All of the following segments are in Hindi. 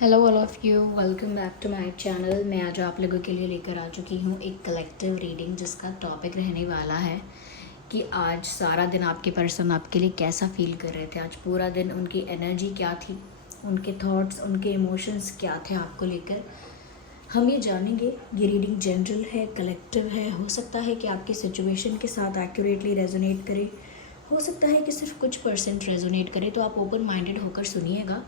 Hello all of you, welcome back to my channel. मैं आज आप लोगों के लिए लेकर आ चुकी हूँ एक कलेक्टिव रीडिंग जिसका टॉपिक रहने वाला है कि आज सारा दिन आपके पर्सन आपके लिए कैसा फील कर रहे थे। आज पूरा दिन उनकी एनर्जी क्या थी, उनके थॉट्स, उनके इमोशंस क्या थे आपको लेकर, हम ये जानेंगे। ये रीडिंग जनरल है, कलेक्टिव है। हो सकता है कि आपकी सिचुएशन के साथ एक्यूरेटली रेजोनेट करे, हो सकता है कि सिर्फ कुछ परसेंट रेजोनेट करे। तो आप ओपन माइंडेड होकर सुनिएगा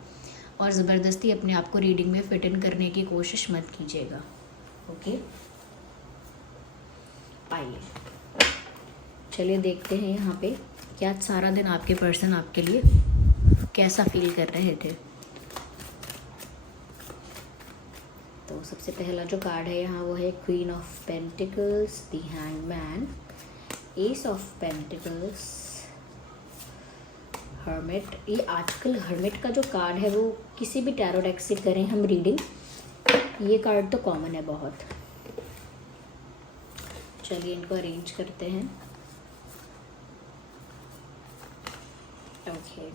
और ज़बरदस्ती अपने आप को रीडिंग में फिट इन करने की कोशिश मत कीजिएगा। ओके, आइए चलिए देखते हैं यहाँ पे कि आज सारा दिन आपके पर्सन आपके लिए कैसा फील कर रहे थे। तो सबसे पहला जो कार्ड है यहाँ वो है queen of pentacles, the hangman, S of pentacles, hermit. ये आजकल हर्मिट का जो कार्ड है वो किसी भी टैरो डेक से करें हम रीडिंग, ये कार्ड तो कॉमन है बहुत। चलिए इनको अरेंज करते हैं। ओके,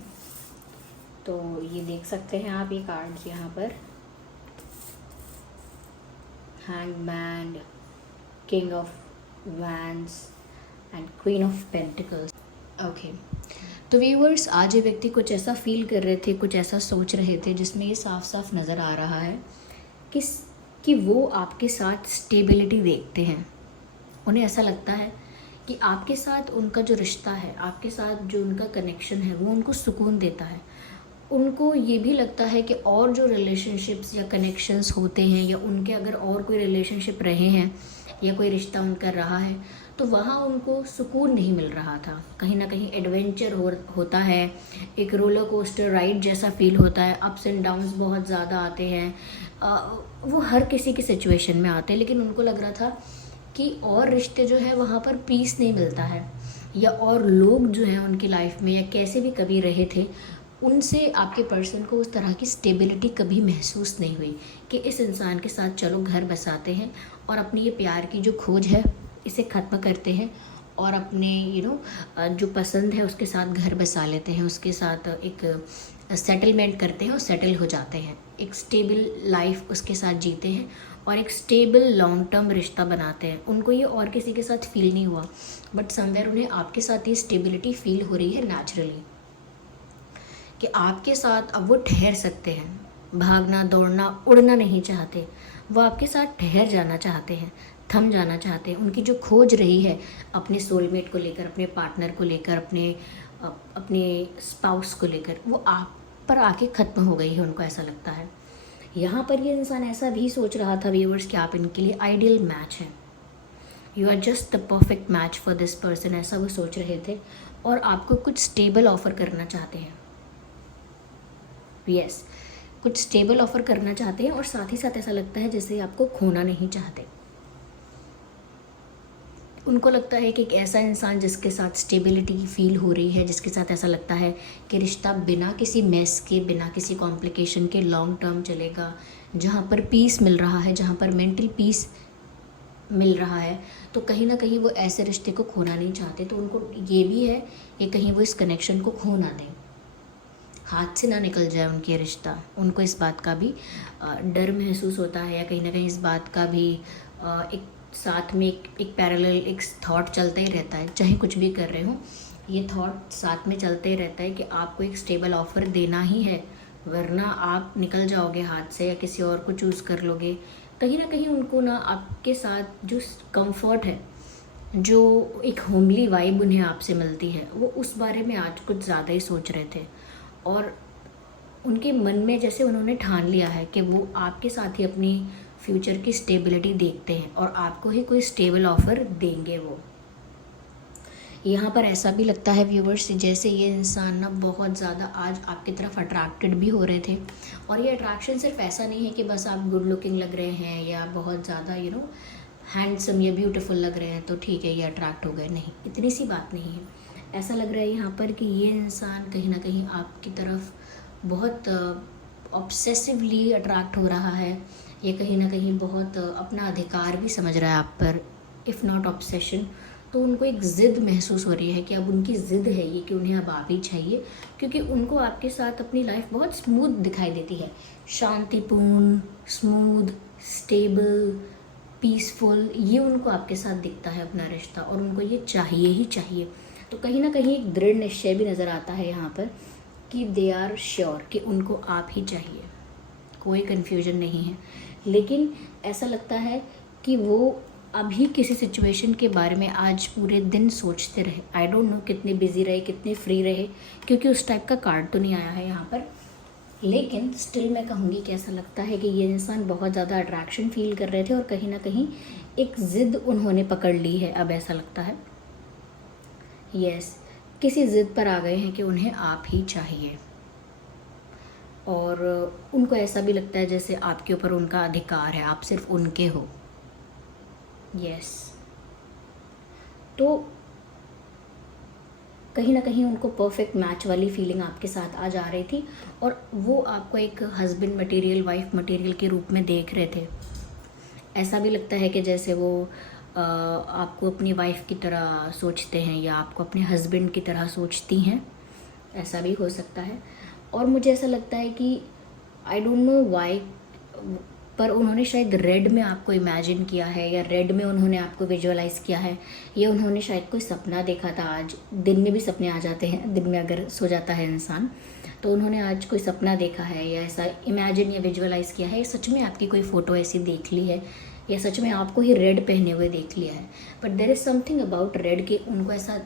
तो ये देख सकते हैं आप ये कार्ड्स यहाँ पर, hangman, king of wands and queen of pentacles. Okay, तो व्यूअर्स आज ये व्यक्ति कुछ ऐसा फील कर रहे थे, कुछ ऐसा सोच रहे थे जिसमें ये साफ साफ नज़र आ रहा है कि वो आपके साथ स्टेबिलिटी देखते हैं। उन्हें ऐसा लगता है कि आपके साथ उनका जो रिश्ता है, आपके साथ जो उनका कनेक्शन है वो उनको सुकून देता है। उनको ये भी लगता है कि और जो रिलेशनशिप्स या कनेक्शंस होते हैं या उनके अगर और कोई रिलेशनशिप रहे हैं या कोई रिश्ता उनका रहा है तो वहाँ उनको सुकून नहीं मिल रहा था। कहीं ना कहीं एडवेंचर होता है, एक रोलर कोस्टर राइड जैसा फील होता है, अप्स एंड डाउन्स बहुत ज़्यादा आते हैं। वो हर किसी की सिचुएशन में आते हैं, लेकिन उनको लग रहा था कि और रिश्ते जो है वहाँ पर पीस नहीं मिलता है, या और लोग जो हैं उनकी लाइफ में या कैसे भी कभी रहे थे उनसे आपके पर्सन को उस तरह की स्टेबिलिटी कभी महसूस नहीं हुई कि इस इंसान के साथ चलो घर बसाते हैं और अपनी ये प्यार की जो खोज है इसे ख़त्म करते हैं और अपने जो पसंद है उसके साथ घर बसा लेते हैं, उसके साथ एक सेटलमेंट करते हैं और सेटल हो जाते हैं, एक स्टेबल लाइफ उसके साथ जीते हैं और एक स्टेबल लॉन्ग टर्म रिश्ता बनाते हैं। उनको ये और किसी के साथ फील नहीं हुआ, बट समवेयर उन्हें आपके साथ ये स्टेबिलिटी फील हो रही है नेचुरली, कि आपके साथ अब वो ठहर सकते हैं। भागना दौड़ना उड़ना नहीं चाहते, वो आपके साथ ठहर जाना चाहते हैं, थम जाना चाहते हैं। उनकी जो खोज रही है अपने सोलमेट को लेकर, अपने पार्टनर को लेकर, अपने स्पाउस को लेकर, वो आप पर आके ख़त्म हो गई है, उनको ऐसा लगता है। यहाँ पर ये इंसान ऐसा भी सोच रहा था व्यूअर्स कि आप इनके लिए आइडियल मैच हैं, you are just the perfect match for this person, ऐसा वो सोच रहे थे और आपको कुछ स्टेबल ऑफ़र करना चाहते हैं। यस, कुछ स्टेबल ऑफ़र करना चाहते हैं और साथ ही साथ ऐसा लगता है जैसे आपको खोना नहीं चाहते। उनको लगता है कि एक ऐसा इंसान जिसके साथ स्टेबिलिटी फील हो रही है, जिसके साथ ऐसा लगता है कि रिश्ता बिना किसी मेस के, बिना किसी कॉम्प्लिकेशन के लॉन्ग टर्म चलेगा, जहाँ पर पीस मिल रहा है, जहाँ पर मेंटल पीस मिल रहा है, तो कहीं ना कहीं वो ऐसे रिश्ते को खोना नहीं चाहते। तो उनको ये भी है कि कहीं वो इस कनेक्शन को खो ना दें, हाथ से ना निकल जाए उनके रिश्ता। उनको इस बात का भी डर महसूस होता है, या कहीं ना कहीं इस बात का भी एक साथ में एक पैरेलल एक थॉट चलता ही रहता है। चाहे कुछ भी कर रहे हो, ये थॉट साथ में चलते ही रहता है कि आपको एक स्टेबल ऑफ़र देना ही है, वरना आप निकल जाओगे हाथ से या किसी और को चूज़ कर लोगे। कहीं ना कहीं उनको ना आपके साथ जो कंफर्ट है, जो एक होमली वाइब उन्हें आपसे मिलती है, वो उस बारे में आज कुछ ज़्यादा ही सोच रहे थे। और उनके मन में जैसे उन्होंने ठान लिया है कि वो आपके साथ ही अपनी फ्यूचर की स्टेबिलिटी देखते हैं और आपको ही कोई स्टेबल ऑफ़र देंगे। वो यहाँ पर ऐसा भी लगता है व्यूवर्स जैसे ये इंसान ना बहुत ज़्यादा आज आपकी तरफ अट्रैक्टेड भी हो रहे थे। और ये अट्रैक्शन सिर्फ ऐसा नहीं है कि बस आप गुड लुकिंग लग रहे हैं या बहुत ज़्यादा हैंडसम या ब्यूटीफुल लग रहे हैं तो ठीक है ये अट्रैक्ट हो गए, नहीं, इतनी सी बात नहीं है। ऐसा लग रहा है यहाँ पर कि ये इंसान कहीं ना कहीं आपकी तरफ बहुत ऑब्सेसिवली अट्रैक्ट हो रहा है, ये कहीं ना कहीं बहुत अपना अधिकार भी समझ रहा है आप पर, इफ़ नॉट ऑब्सेशन तो उनको एक ज़िद महसूस हो रही है कि अब उनकी ज़िद है ये कि उन्हें अब आप ही चाहिए, क्योंकि उनको आपके साथ अपनी लाइफ बहुत स्मूथ दिखाई देती है, शांतिपूर्ण, स्मूथ, स्टेबल, पीसफुल, ये उनको आपके साथ दिखता है अपना रिश्ता, और उनको ये चाहिए ही चाहिए। तो कहीं ना कहीं एक दृढ़ निश्चय भी नज़र आता है यहाँ पर कि दे आर श्योर कि उनको आप ही चाहिए, कोई कन्फ्यूजन नहीं है। लेकिन ऐसा लगता है कि वो अभी किसी सिचुएशन के बारे में आज पूरे दिन सोचते रहे, आई डोंट नो कितने बिजी रहे, कितने फ्री रहे, क्योंकि उस टाइप का कार्ड तो नहीं आया है यहाँ पर। लेकिन स्टिल मैं कहूँगी कि ऐसा लगता है कि ये इंसान बहुत ज़्यादा अट्रैक्शन फील कर रहे थे, और कहीं ना कहीं एक ज़िद उन्होंने पकड़ ली है। अब ऐसा लगता है यस, किसी ज़िद पर आ गए हैं कि उन्हें आप ही चाहिए, और उनको ऐसा भी लगता है जैसे आपके ऊपर उनका अधिकार है, आप सिर्फ उनके हो। यस, तो कहीं ना कहीं उनको परफेक्ट मैच वाली फीलिंग आपके साथ आ जा रही थी, और वो आपको एक हस्बैंड मटेरियल, वाइफ मटेरियल के रूप में देख रहे थे। ऐसा भी लगता है कि जैसे वो आपको अपनी वाइफ की तरह सोचते हैं, या आपको अपने हस्बैंड की तरह सोचती हैं, ऐसा भी हो सकता है। और मुझे ऐसा लगता है कि आई डोंट नो वाई, पर उन्होंने शायद रेड में आपको इमेजिन किया है, या रेड में उन्होंने आपको विजुअलाइज़ किया है, या उन्होंने शायद कोई सपना देखा था। आज दिन में भी सपने आ जाते हैं, दिन में अगर सो जाता है इंसान, तो उन्होंने आज कोई सपना देखा है, या ऐसा इमेजिन या विजुअलाइज़ किया है, या सच में आपकी कोई फ़ोटो ऐसी देख ली है, या सच में आपको ही रेड पहने हुए देख लिया है। But there is something about red कि उनको ऐसा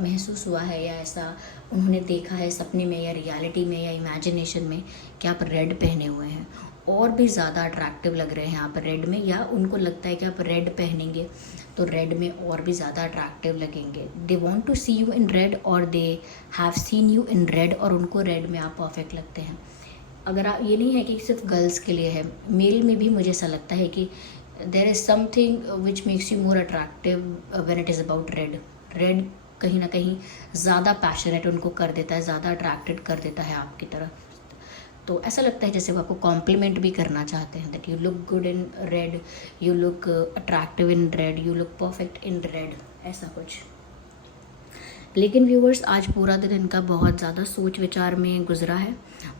महसूस हुआ है, या ऐसा उन्होंने देखा है सपने में, या रियलिटी में, या इमेजिनेशन में कि आप रेड पहने हुए हैं, और भी ज़्यादा अट्रैक्टिव लग रहे हैं आप रेड में, या उनको लगता है कि आप रेड पहनेंगे तो रेड में और भी ज़्यादा अट्रैक्टिव लगेंगे। They want to see you in red, और they have seen you in red, और उनको रेड में आप परफेक्ट लगते हैं। अगर आप, ये नहीं है कि सिर्फ गर्ल्स के लिए है, मेल में भी मुझे ऐसा लगता है कि there is something which makes you more attractive when it is about red. Red कहीं ना कहीं ज़्यादा पैशनेट उनको कर देता है, ज़्यादा अट्रैक्टेड कर देता है आपकी तरफ। तो ऐसा लगता है जैसे वो आपको कॉम्प्लीमेंट भी करना चाहते हैं, that you look good in red, you look attractive in red, you look perfect in red, ऐसा कुछ। लेकिन व्यूवर्स, आज पूरा दिन इनका बहुत ज़्यादा सोच विचार में गुजरा है,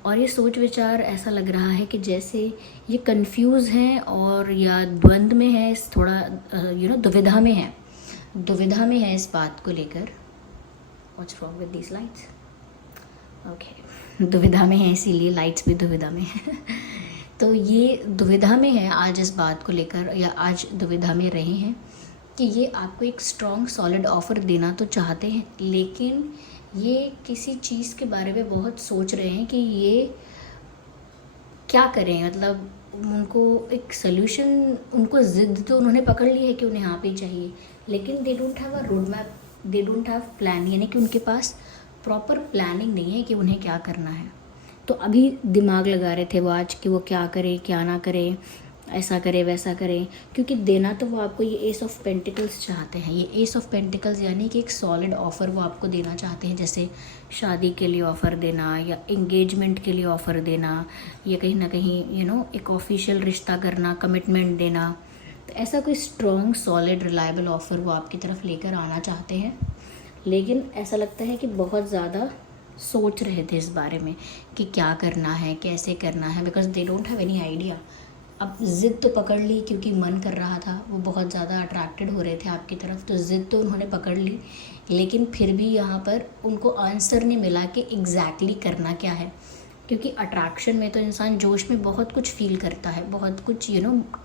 और ये सोच विचार ऐसा लग रहा है कि जैसे ये कंफ्यूज हैं, और या द्वंद्व में है, इस थोड़ा दुविधा में है, दुविधा में है इस बात को लेकर। What's wrong with these lights? Okay, दुविधा में है, इसीलिए लाइट्स भी दुविधा में है। तो ये दुविधा में है आज इस बात को लेकर, या आज दुविधा में रहे हैं कि ये आपको एक स्ट्रॉन्ग सॉलिड ऑफ़र देना तो चाहते हैं, लेकिन ये किसी चीज़ के बारे में बहुत सोच रहे हैं कि ये क्या करें। मतलब उनको एक सल्यूशन, उनको ज़िद तो उन्होंने पकड़ ली है कि उन्हें आप ही चाहिए, लेकिन they don't have a road map, they don't have plan, यानी कि उनके पास प्रॉपर प्लानिंग नहीं है कि उन्हें क्या करना है। तो अभी दिमाग लगा रहे थे वो आज कि वो क्या करें, क्या ना करें, ऐसा करें, वैसा करें, क्योंकि देना तो वो आपको ये एस ऑफ पेंटिकल्स चाहते हैं। ये एस ऑफ पेंटिकल्स यानी कि एक सॉलिड ऑफ़र वो आपको देना चाहते हैं, जैसे शादी के लिए ऑफ़र देना, या एंगेजमेंट के लिए ऑफ़र देना, या कहीं ना कहीं एक ऑफिशियल रिश्ता करना, कमिटमेंट देना। तो ऐसा कोई स्ट्रॉन्ग, सॉलिड, रिलायबल ऑफ़र वो आपकी तरफ लेकर आना चाहते हैं, लेकिन ऐसा लगता है कि बहुत ज़्यादा सोच रहे थे इस बारे में कि क्या करना है, कैसे करना है, because they don't have any idea. अब ज़िद तो पकड़ ली क्योंकि मन कर रहा था, वो बहुत ज़्यादा अट्रैक्टेड हो रहे थे आपकी तरफ, तो ज़िद तो उन्होंने पकड़ ली, लेकिन फिर भी यहाँ पर उनको आंसर नहीं मिला कि एग्जैक्टली करना क्या है। क्योंकि अट्रैक्शन में तो इंसान जोश में बहुत कुछ फील करता है, बहुत कुछ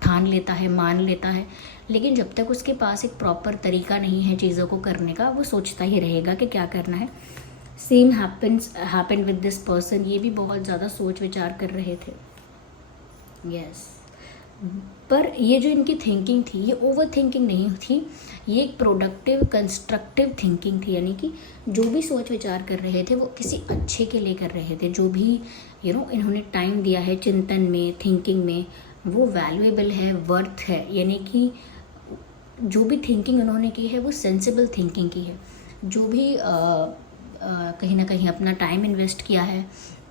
ठान लेता है, मान लेता है, लेकिन जब तक उसके पास एक प्रॉपर तरीका नहीं है चीज़ों को करने का, वो सोचता ही रहेगा कि क्या करना है। Same happened with this person, ये भी बहुत ज़्यादा सोच विचार कर रहे थे। यस, पर ये जो इनकी थिंकिंग थी, ये ओवर थिंकिंग नहीं थी, ये एक प्रोडक्टिव, कंस्ट्रक्टिव थिंकिंग थी, यानी कि जो भी सोच विचार कर रहे थे वो किसी अच्छे के लिए कर रहे थे। जो भी इन्होंने टाइम दिया है चिंतन में, थिंकिंग में, वो वैल्यूएबल है, वर्थ है, यानी कि जो भी थिंकिंग उन्होंने की है वो सेंसिबल थिंकिंग की है। जो भी कहीं ना कहीं अपना टाइम इन्वेस्ट किया है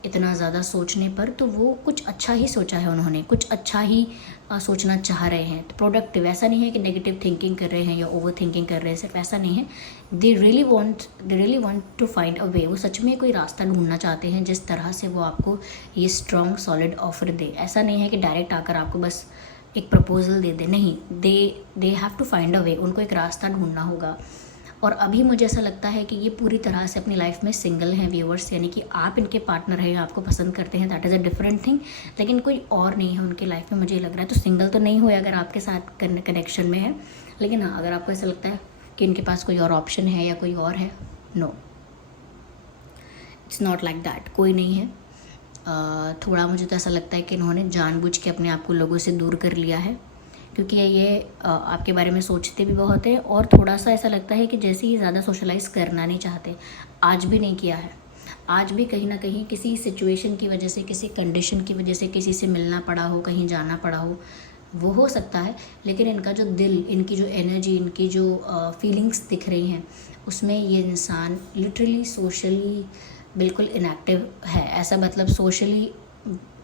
इतना ज़्यादा सोचने पर, तो वो कुछ अच्छा ही सोचा है उन्होंने, कुछ अच्छा ही सोचना चाह रहे हैं। तो प्रोडक्टिव, ऐसा नहीं है कि नेगेटिव थिंकिंग कर रहे हैं या ओवर थिंकिंग कर रहे हैं, सिर्फ ऐसा नहीं है। They really want to find a way. वो सच में कोई रास्ता ढूंढना चाहते हैं जिस तरह से वो आपको ये स्ट्रॉन्ग सॉलिड ऑफर दे। ऐसा नहीं है कि डायरेक्ट आकर आपको बस एक प्रपोजल दे दे, नहीं, they have to find a way. उनको एक रास्ता ढूंढना होगा। और अभी मुझे ऐसा लगता है कि ये पूरी तरह से अपनी लाइफ में सिंगल हैं व्यूअर्स, यानी कि आप इनके पार्टनर हैं, आपको पसंद करते हैं, that is a different thing, लेकिन कोई और नहीं है उनकी लाइफ में, मुझे लग रहा है। तो सिंगल तो नहीं हुए अगर आपके साथ कनेक्शन में है, लेकिन हाँ, अगर आपको ऐसा लगता है कि इनके पास कोई और ऑप्शन है या कोई और है, no, it's not like that, कोई नहीं है। थोड़ा मुझे तो ऐसा लगता है कि इन्होंने जानबूझ के अपने आप को लोगों से दूर कर लिया है, क्योंकि ये आपके बारे में सोचते भी बहुत है, और थोड़ा सा ऐसा लगता है कि जैसे ही ज़्यादा सोशलाइज़ करना नहीं चाहते, आज भी नहीं किया है, आज भी कहीं ना कहीं किसी सिचुएशन की वजह से, किसी कंडीशन की वजह से किसी से मिलना पड़ा हो, कहीं जाना पड़ा वो हो सकता है, लेकिन इनका जो दिल, इनकी जो एनर्जी, इनकी जो फीलिंग्स दिख रही हैं, उसमें ये इंसान लिटरली सोशली बिल्कुल इनएक्टिव है। ऐसा मतलब सोशली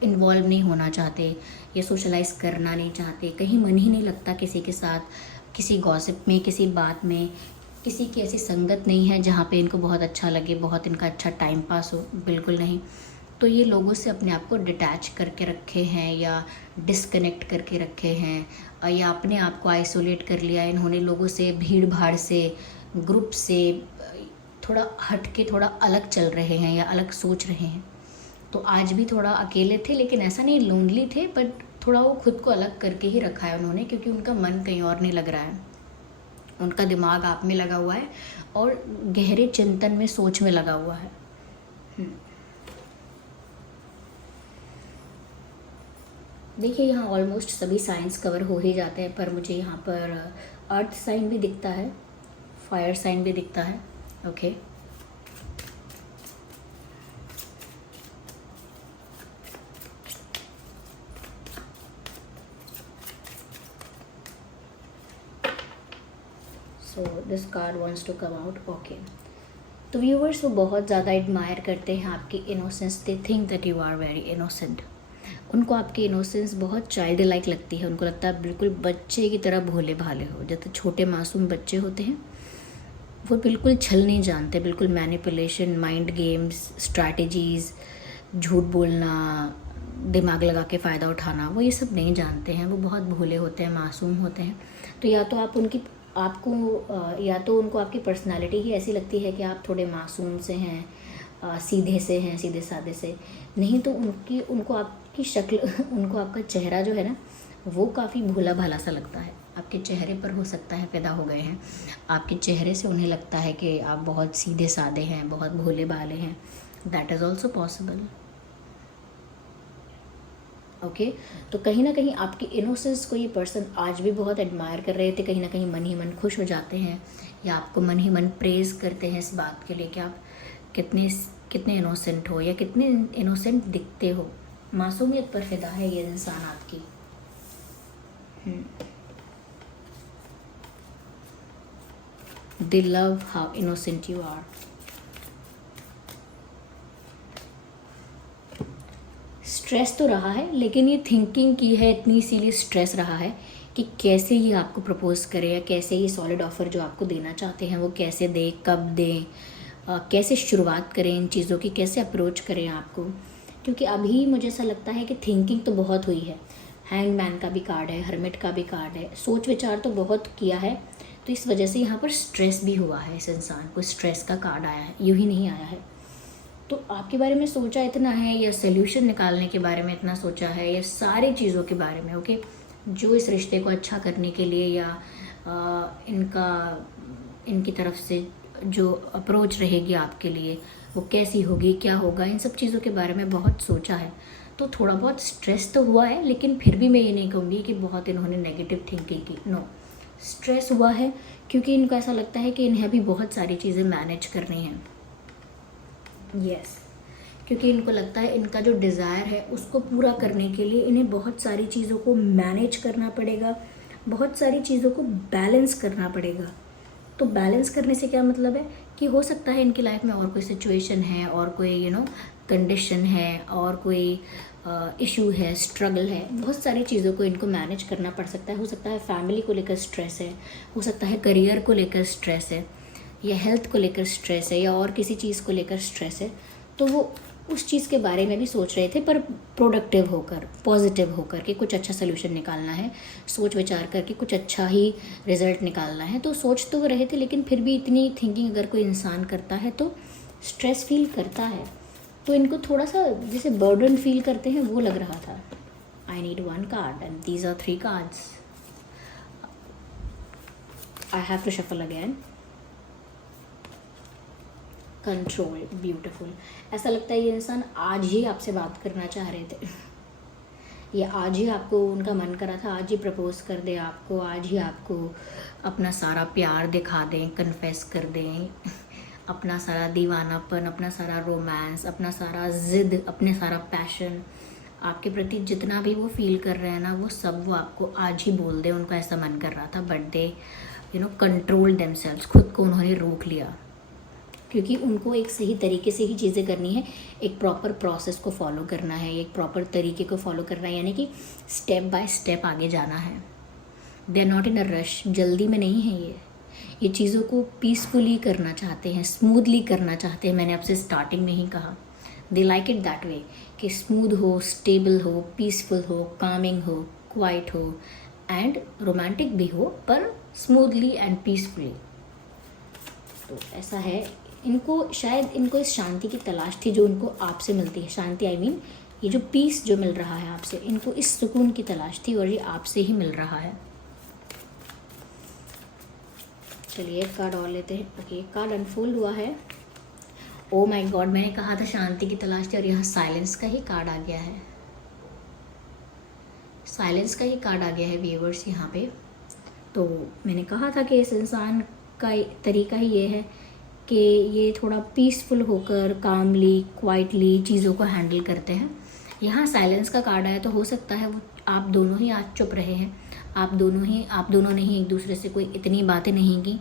इन्वॉल्व नहीं होना चाहते या सोशलाइज करना नहीं चाहते, कहीं मन ही नहीं लगता किसी के साथ, किसी गॉसिप में, किसी बात में, किसी की ऐसी संगत नहीं है जहाँ पे इनको बहुत अच्छा लगे, बहुत इनका अच्छा टाइम पास हो, बिल्कुल नहीं। तो ये लोगों से अपने आप को डिटैच करके रखे हैं या डिस्कनेक्ट करके रखे हैं, या अपने आप को आइसोलेट कर लिया इन्होंने लोगों से, भीड़ भाड़ से, ग्रुप से थोड़ा हट के, थोड़ा अलग चल रहे हैं या अलग सोच रहे हैं। तो आज भी थोड़ा अकेले थे, लेकिन ऐसा नहीं लोनली थे, बट थोड़ा वो खुद को अलग करके ही रखा है उन्होंने, क्योंकि उनका मन कहीं और नहीं लग रहा है, उनका दिमाग आप में लगा हुआ है और गहरे चिंतन में, सोच में लगा हुआ है। देखिए, यहाँ ऑलमोस्ट सभी साइंस कवर हो ही जाते हैं, पर मुझे यहाँ पर अर्थ साइन भी दिखता है, फायर साइन भी दिखता है। Okay, so this card wants to come out. Okay, तो व्यूवर्स वो बहुत ज़्यादा एडमायर करते हैं आपकी innocence, they think that you are very innocent. उनको आपकी इनोसेंस बहुत चाइल्ड लाइक लगती है, उनको लगता है बिल्कुल बच्चे की तरह भोले भाले हो, जैसे छोटे मासूम बच्चे होते हैं, वो बिल्कुल छल नहीं जानते, बिल्कुल मैनिपुलेशन, माइंड गेम्स, स्ट्रैटेजीज़, झूठ बोलना, दिमाग लगा के फ़ायदा उठाना, वो ये सब नहीं जानते हैं, वो बहुत भोले होते हैं, मासूम होते हैं। तो या तो या तो उनको आपकी पर्सनालिटी ही ऐसी लगती है कि आप थोड़े मासूम से हैं, सीधे से हैं, सीधे साधे से, नहीं तो उनको आपकी शक्ल उनको आपका चेहरा जो है ना, वो काफ़ी भोला भाला सा लगता है। आपके चेहरे पर हो सकता है पैदा हो गए हैं, आपके चेहरे से उन्हें लगता है कि आप बहुत सीधे साधे हैं, बहुत भोले भाले हैं, that is also possible. Okay, तो कहीं ना कहीं आपकी इनोसेंस को ये पर्सन आज भी बहुत एडमायर कर रहे थे, कहीं ना कहीं मन ही मन खुश हो जाते हैं, या आपको मन ही मन प्रेज करते हैं इस बात के लिए कि आप कितने इनोसेंट हो, या कितने इनोसेंट दिखते हो। मासूमियत पर फिदा है ये इंसान आपकी। They love how innocent you are. Stress तो रहा है, लेकिन ये थिंकिंग की है इतनी, इसीलिए स्ट्रेस रहा है कि कैसे ये आपको प्रपोज करें, या कैसे ये सॉलिड ऑफ़र जो आपको देना चाहते हैं वो कैसे दें, कब दें, कैसे शुरुआत करें इन चीज़ों की, कैसे अप्रोच करें आपको। क्योंकि अभी मुझे ऐसा लगता है कि थिंकिंग तो बहुत हुई है, हैंगमैन का भी कार्ड है, हर्मिट का भी कार्ड है, सोच विचार तो बहुत किया है, तो इस वजह से यहाँ पर स्ट्रेस भी हुआ है, इस इंसान को स्ट्रेस का कार्ड आया है, यूँ ही नहीं आया है। तो आपके बारे में सोचा इतना है, या सोल्यूशन निकालने के बारे में इतना सोचा है, या सारी चीज़ों के बारे में, ओके, जो इस रिश्ते को अच्छा करने के लिए, या इनकी तरफ से जो अप्रोच रहेगी आपके लिए वो कैसी होगी, क्या होगा, इन सब चीज़ों के बारे में बहुत सोचा है। तो थोड़ा बहुत स्ट्रेस तो हुआ है, लेकिन फिर भी मैं ये नहीं कहूँगी कि बहुत इन्होंने नेगेटिव थिंकिंग की, नो, स्ट्रेस हुआ है क्योंकि इनको ऐसा लगता है कि इन्हें भी बहुत सारी चीज़ें मैनेज करनी हैं। यस, क्योंकि इनको लगता है इनका जो डिज़ायर है उसको पूरा करने के लिए इन्हें बहुत सारी चीज़ों को मैनेज करना पड़ेगा, बहुत सारी चीज़ों को बैलेंस करना पड़ेगा। तो बैलेंस करने से क्या मतलब है कि हो सकता है इनकी लाइफ में और कोई सिचुएशन है, और कोई कंडीशन है, और कोई इशू है, स्ट्रगल है, बहुत सारी चीज़ों को इनको मैनेज करना पड़ सकता है। हो सकता है फैमिली को लेकर स्ट्रेस है, हो सकता है करियर को लेकर स्ट्रेस है, या हेल्थ को लेकर स्ट्रेस है, या और किसी चीज़ को लेकर स्ट्रेस है। तो वो उस चीज़ के बारे में भी सोच रहे थे, पर प्रोडक्टिव होकर, पॉजिटिव होकर कि कुछ अच्छा सोल्यूशन निकालना है, सोच विचार करके कुछ अच्छा ही रिजल्ट निकालना है। तो सोच तो वो रहे थे, लेकिन फिर भी इतनी थिंकिंग अगर कोई इंसान करता है तो स्ट्रेस फील करता है। तो इनको थोड़ा सा जैसे बर्डन फील करते हैं वो लग रहा था। I need 1 card and these are 3 cards. I have to shuffle again. Control, beautiful. ऐसा लगता है ये इंसान आज ही आपसे बात करना चाह रहे थे। ये आज ही आपको, उनका मन करा था आज ही प्रपोज कर दे आपको, आज ही आपको अपना सारा प्यार दिखा दें, कन्फेस कर दें, अपना सारा दीवानापन, अपना सारा रोमांस, अपना सारा ज़िद, अपने सारा पैशन आपके प्रति जितना भी वो फील कर रहे हैं ना, वो सब वो आपको आज ही बोल दे। उनका ऐसा मन कर रहा था, बट दे कंट्रोल देमसेल्व्स, खुद को उन्होंने रोक लिया, क्योंकि उनको एक सही तरीके से ही चीज़ें करनी है, एक प्रॉपर प्रोसेस को फॉलो करना है, एक प्रॉपर तरीके को फॉलो करना है, यानी कि स्टेप बाय स्टेप आगे जाना है। They are not in a rush, जल्दी में नहीं है ये चीज़ों को पीसफुली करना चाहते हैं, स्मूथली करना चाहते हैं। मैंने आपसे स्टार्टिंग में ही कहा, they like it that way, कि स्मूथ हो, स्टेबल हो, पीसफुल हो, कामिंग हो, क्वाइट हो, एंड रोमांटिक भी हो, पर स्मूथली एंड पीसफुली। तो ऐसा है, इनको शायद इनको इस शांति की तलाश थी जो उनको आपसे मिलती है। शांति आई मीन ये जो पीस जो मिल रहा है आपसे, इनको इस सुकून की तलाश थी और ये आपसे ही मिल रहा है। चलिए एक कार्ड और लेते हैं। ओके, एक कार्ड अनफोल्ड हुआ है। ओ माय गॉड, मैंने कहा था शांति की तलाश थी और यहाँ साइलेंस का ही कार्ड आ गया है। साइलेंस का ही कार्ड आ गया है व्यूअर्स यहाँ पे। तो मैंने कहा था कि इस इंसान का तरीका ही ये है कि ये थोड़ा पीसफुल होकर, कामली, क्वाइटली चीज़ों को हैंडल करते हैं। यहाँ साइलेंस का कार्ड आया, तो हो सकता है वो आप दोनों ही आज चुप रहे हैं, आप दोनों ने ही एक दूसरे से कोई इतनी बातें नहीं की,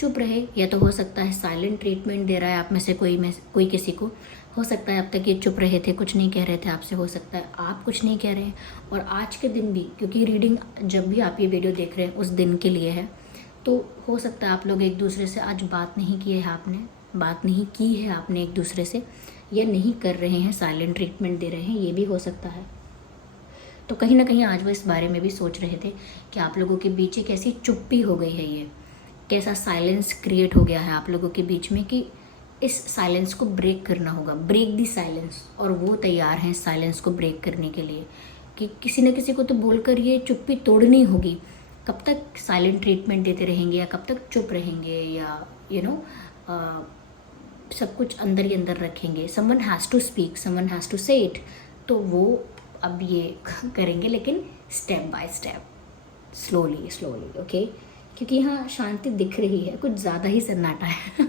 चुप रहे। या तो हो सकता है साइलेंट ट्रीटमेंट दे रहा है आप में से कोई किसी को। हो सकता है अब तक ये चुप रहे थे, कुछ नहीं कह रहे थे आपसे, हो सकता है आप कुछ नहीं कह रहे हैं। और आज के दिन भी, क्योंकि रीडिंग जब भी आप ये वीडियो देख रहे हैं उस दिन के लिए है, तो हो सकता है आप लोग एक दूसरे से आज बात नहीं की है आपने एक दूसरे से, या नहीं कर रहे हैं, साइलेंट ट्रीटमेंट दे रहे हैं, ये भी हो सकता है। तो कहीं ना कहीं आज वो इस बारे में भी सोच रहे थे कि आप लोगों के बीच एक ऐसी चुप्पी हो गई है, ये कैसा साइलेंस क्रिएट हो गया है आप लोगों के बीच में कि इस साइलेंस को ब्रेक करना होगा, ब्रेक दी साइलेंस। और वो तैयार हैं साइलेंस को ब्रेक करने के लिए, कि किसी न किसी को तो बोलकर ये चुप्पी तोड़नी होगी। कब तक साइलेंट ट्रीटमेंट देते रहेंगे, या कब तक चुप रहेंगे, या सब कुछ अंदर ही अंदर रखेंगे। Someone has to speak, someone has to say it. तो वो अब ये करेंगे, लेकिन step by step, slowly, okay. क्योंकि यहाँ शांति दिख रही है, कुछ ज़्यादा ही सन्नाटा है।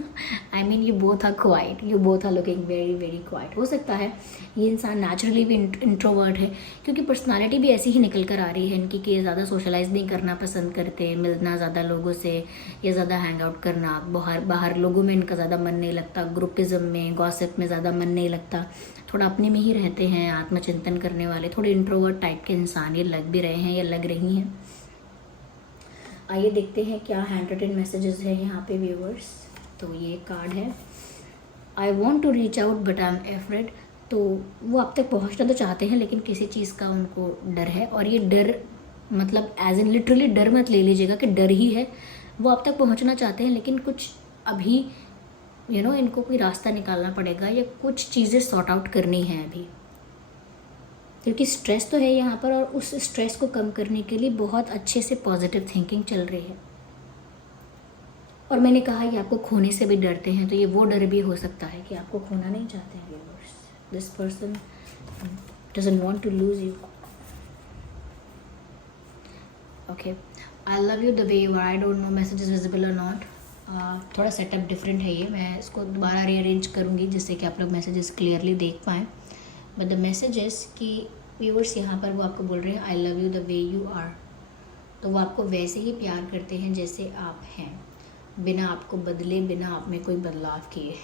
I mean you both are quite, you both are looking very very quite. हो सकता है ये इंसान नेचुरली भी इंट्रोवर्ट है, क्योंकि पर्सनालिटी भी ऐसी ही निकल कर आ रही है इनकी कि ये ज़्यादा सोशलाइज नहीं करना पसंद करते, मिलना ज़्यादा लोगों से, या ज़्यादा हैंग आउट करना, बाहर लोगों में इनका ज़्यादा मन नहीं लगता, ग्रुपिज़म में, गॉसिप में ज़्यादा मन नहीं लगता, थोड़ा अपने में ही रहते हैं, आत्मचिंतन करने वाले, थोड़े इंट्रोवर्ट टाइप के इंसान ये लग भी रहे हैं या लग रही हैं। आइए देखते हैं क्या हैंड रिटन मैसेजेस है यहाँ पे व्यूअर्स। तो ये कार्ड है, I want to reach out but I am afraid. तो वो आप तक पहुँचना तो चाहते हैं, लेकिन किसी चीज़ का उनको डर है। और ये डर मतलब एज इन लिटरली डर मत ले लीजिएगा कि डर ही है। वो आप तक पहुँचना चाहते हैं, लेकिन कुछ अभी इनको कोई रास्ता निकालना पड़ेगा, या कुछ चीज़ें सॉर्ट आउट करनी है अभी, क्योंकि स्ट्रेस तो है यहाँ पर। और उस स्ट्रेस को कम करने के लिए बहुत अच्छे से पॉजिटिव थिंकिंग चल रही है। और मैंने कहा कि आपको खोने से भी डरते हैं, तो ये वो डर भी हो सकता है कि आपको खोना नहीं चाहते हैं viewers. This person doesn't want to lose you. Okay, I love you the way you are. I don't know message is visible और नॉट। थोड़ा सेटअप डिफरेंट है ये, मैं इसको दोबारा रीअरेंज करूँगी जिससे कि आप लोग मैसेजेस क्लियरली देख पाएँ। बट द मैसेज इज़ कि व्यूअर्स यहाँ पर वो आपको बोल रहे हैं I love you the way you are. तो वो आपको वैसे ही प्यार करते हैं जैसे आप हैं। बिना आपको बदले, बिना आप में कोई बदलाव किए.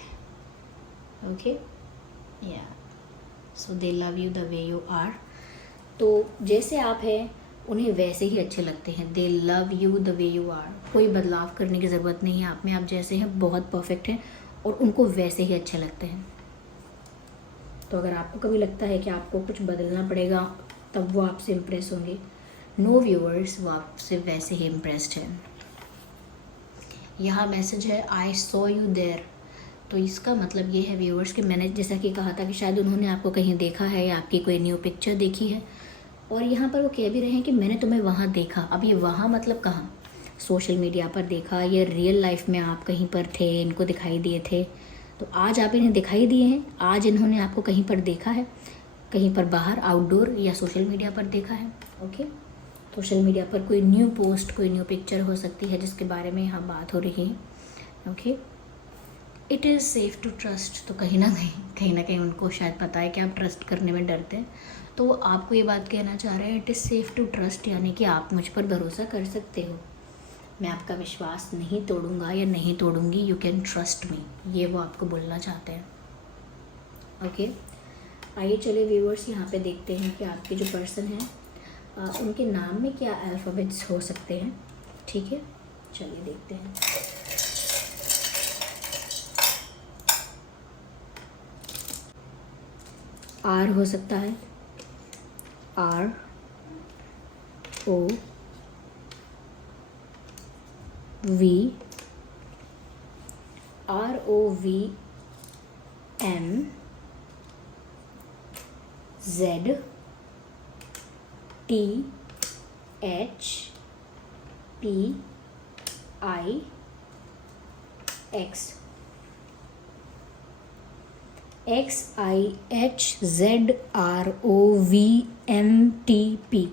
ओके, या so they love you the way you are. तो जैसे आप हैं उन्हें वैसे ही अच्छे लगते हैं. They love you the way you are. कोई बदलाव करने की ज़रूरत नहीं है आप में. आप जैसे हैं बहुत परफेक्ट हैं और उनको वैसे ही अच्छे लगते हैं. तो अगर आपको कभी लगता है कि आपको कुछ बदलना पड़ेगा तब वो आपसे इम्प्रेस होंगे, नो व्यूअर्स, वो आपसे वैसे ही इम्प्रेस्ड हैं. यहाँ मैसेज है आई सॉ यू देयर. तो इसका मतलब ये है व्यूअर्स कि मैंने जैसा कि कहा था कि शायद उन्होंने आपको कहीं देखा है या आपकी कोई न्यू पिक्चर देखी है और यहाँ पर वो कह भी रहे हैं कि मैंने तुम्हें वहाँ देखा. अब ये वहाँ मतलब कहाँ? सोशल मीडिया पर देखा या रियल लाइफ में आप कहीं पर थे, इनको दिखाई दिए थे, तो आज आप इन्हें दिखाई दिए हैं. आज इन्होंने आपको कहीं पर देखा है, कहीं पर बाहर आउटडोर या सोशल मीडिया पर देखा है. ओके, सोशल मीडिया पर कोई न्यू पोस्ट, कोई न्यू पिक्चर हो सकती है जिसके बारे में यहाँ बात हो रही है. Okay, it is safe to trust. तो कहीं ना कहीं उनको शायद पता है कि आप ट्रस्ट करने में डरते हैं, तो वो आपको ये बात कहना चाह रहे हैं it is safe to trust, यानी कि आप मुझ पर भरोसा कर सकते हो. मैं आपका विश्वास नहीं तोड़ूंगा या नहीं तोड़ूंगी. You can trust me. ये वो आपको बोलना चाहते हैं. ओके, आइए चले व्यूअर्स यहाँ पे देखते हैं कि आपके जो पर्सन हैं उनके नाम में क्या अल्फ़ाबेट्स हो सकते हैं. ठीक है, चलिए देखते हैं. आर हो सकता है, R O V, ROV M Z T H P I X. XIHZROVMTP.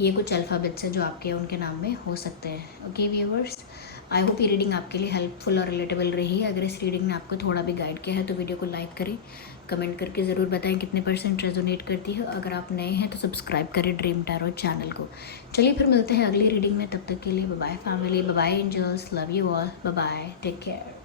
ये कुछ अल्फ़ाबेट्स हैं जो आपके उनके नाम में हो सकते हैं. ओके व्यूअर्स, आई होप ये रीडिंग आपके लिए हेल्पफुल और रिलेटेबल रही है. अगर इस रीडिंग ने आपको थोड़ा भी गाइड किया है तो वीडियो को लाइक करें, कमेंट करके ज़रूर बताएं कितने % रेजोनेट करती है. अगर आप नए हैं तो सब्सक्राइब करें ड्रीम टैरो चैनल को. चलिए फिर मिलते हैं अगली रीडिंग में. तब तक के लिए bye bye family, bye bye angels, love you all, bye bye, take care.